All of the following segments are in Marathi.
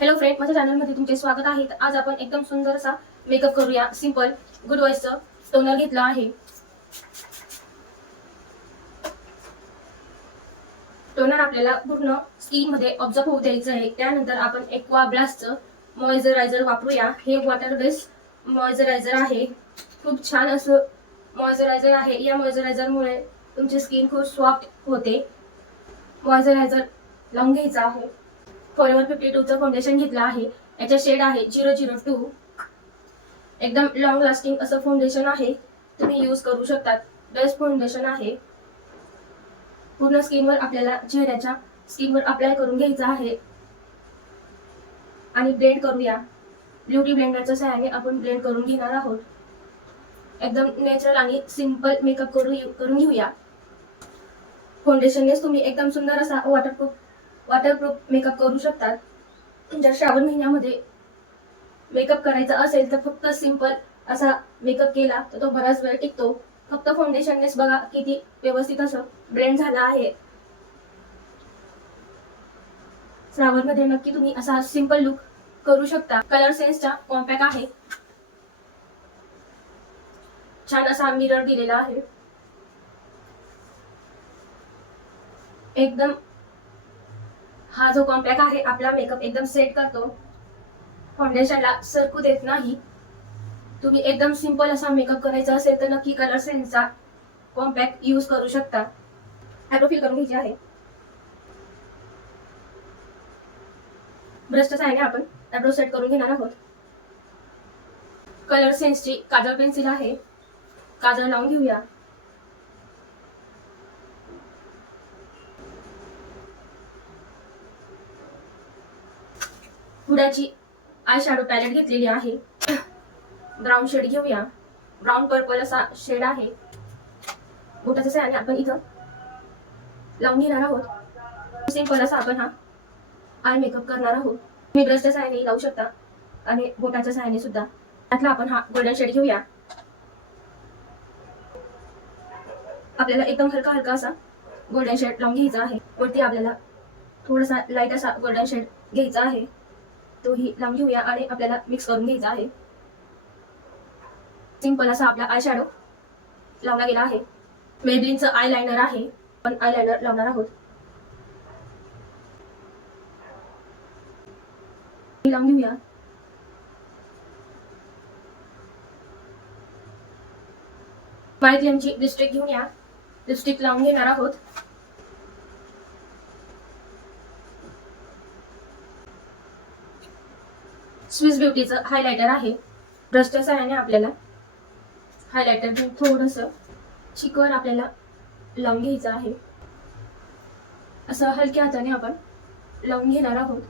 हॅलो फ्रेंड माझ्या चॅनलमध्ये तुमचे स्वागत आहे. आज आपण एकदम सुंदर असा मेकअप करूया सिंपल गुड वॉइसचं टोनर घेतलं आहे. टोनर आपल्याला पूर्ण स्किनमध्ये ऑब्झर्व होऊ द्यायचं आहे. त्यानंतर आपण एक्वा ब्लास्टचं मॉइश्चरायझर वापरूया. हे वॉटर बेस मॉइश्चरायझर आहे. खूप छान असं मॉइश्चरायझर आहे. या मॉइश्चरायझरमुळे तुमची स्किन खूप सॉफ्ट होते. मॉइश्चरायझर लावून घ्यायचं आहे. फॉरएव्हर फिफ्टी टूचं फाउंडेशन घेतलं आहे. याचा शेड आहे झिरो झिरो टू एकदम लॉंग लास्टिंग असं फाउंडेशन आहे. तुम्ही यूज करू शकतात. बेस्ट फाउंडेशन आहे. पूर्ण स्किनवर आपल्याला चेहऱ्याच्या स्किनवर अप्लाय करून घ्यायचं आहे. आणि ब्लेंड करूया. ब्युटी ब्लेंडरच्या सहाय्याने आपण ब्लेंड करून घेणार आहोत. एकदम नॅचरल आणि सिंपल मेकअप करू करून घेऊया. फाउंडेशननेच तुम्ही एकदम सुंदर असा वॉटरप्रूफ वॉटरप्रूफ मेकअप करू शकतात. जर श्रावण महिन्यामध्ये मेकअप करायचा असेल तर फक्त सिंपल असा मेकअप केला तर तो बराच वेळ टिकतो. फक्त फाउंडेशननेच बघा किती व्यवस्थित असं ब्लेंड झाला आहे. श्रावणमध्ये नक्की तुम्ही असा सिंपल लुक करू शकता. कलर सेन्सचा कॉम्पॅक्ट आहे. छान असा मिरर दिलेला आहे. एकदम हा जो कॉम्पॅक्ट आहे आपला मेकअप एकदम सेट करतो. फाउंडेशनला सरकू देत नाही. तुम्ही एकदम सिंपल असा मेकअप करायचा असेल तर नक्की कलर सेन्सचा कॉम्पॅक्ट यूज करू शकता. ॲप्रोफिल करून घ्यायची आहे. ब्रशच्या ना आपण? ॲप्रो सेट करून घेणार आहोत. कलर सेन्सची काजळ पेन्सिल आहे. काजळ लावून घेऊया. हुडाची आय शॅडो पॅलेट घेतलेली आहे. ब्राऊन शेड घेऊया. ब्राऊन पर्पल असा शेड आहे. बोटाच्या सहाय्याने आपण इथं लावून घेणार आहोत. सिंपल असा आपण हा आय मेकअप करणार आहोत. तुम्ही ब्रशच्या सहाय्याने लावू शकता. आणि बोटाच्या सहाय्याने सुद्धा. त्यातला आपण हा गोल्डन शेड घेऊया. आपल्याला एकदम हलका हलका असा गोल्डन शेड लावून घ्यायचा आहे. वरती आपल्याला थोडासा लाइट असा गोल्डन शेड घ्यायचा आहे. तोही लावून घेऊया आणि आपल्याला मिक्स करून घ्यायचा आहे. सिंपल असा आपला आय शॅडो लावला गेला आहे. मेबलिनचं आय लायनर आहे. पण आय लायनर लावणार आहोत. लावून घेऊया. व्हाईट लेमची लिपस्टिक घेऊन या. लिपस्टिक लावून घेणार आहोत. स्विस ब्युटीचं हायलायटर आहे. ब्रशच्या सहाय्याने आपल्याला हायलायटर घेऊन थोडंसं चिकवर आपल्याला लावून घ्यायचं आहे. असं हलक्या हाताने आपण लावून घेणार आहोत.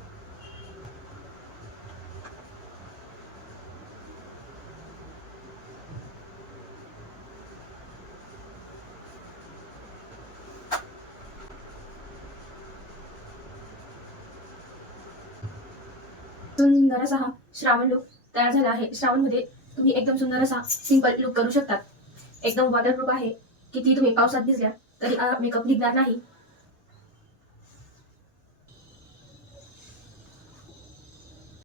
सुंदर असा हा श्रावण लुक तयार झाला आहे. श्रावणमध्ये तुम्ही एकदम सुंदर असा सिंपल लुक करू शकतात. एकदम वॉटरप्रूफ आहे. किती तुम्ही पावसात भिजल्या तरी मेकअप निघणार नाही.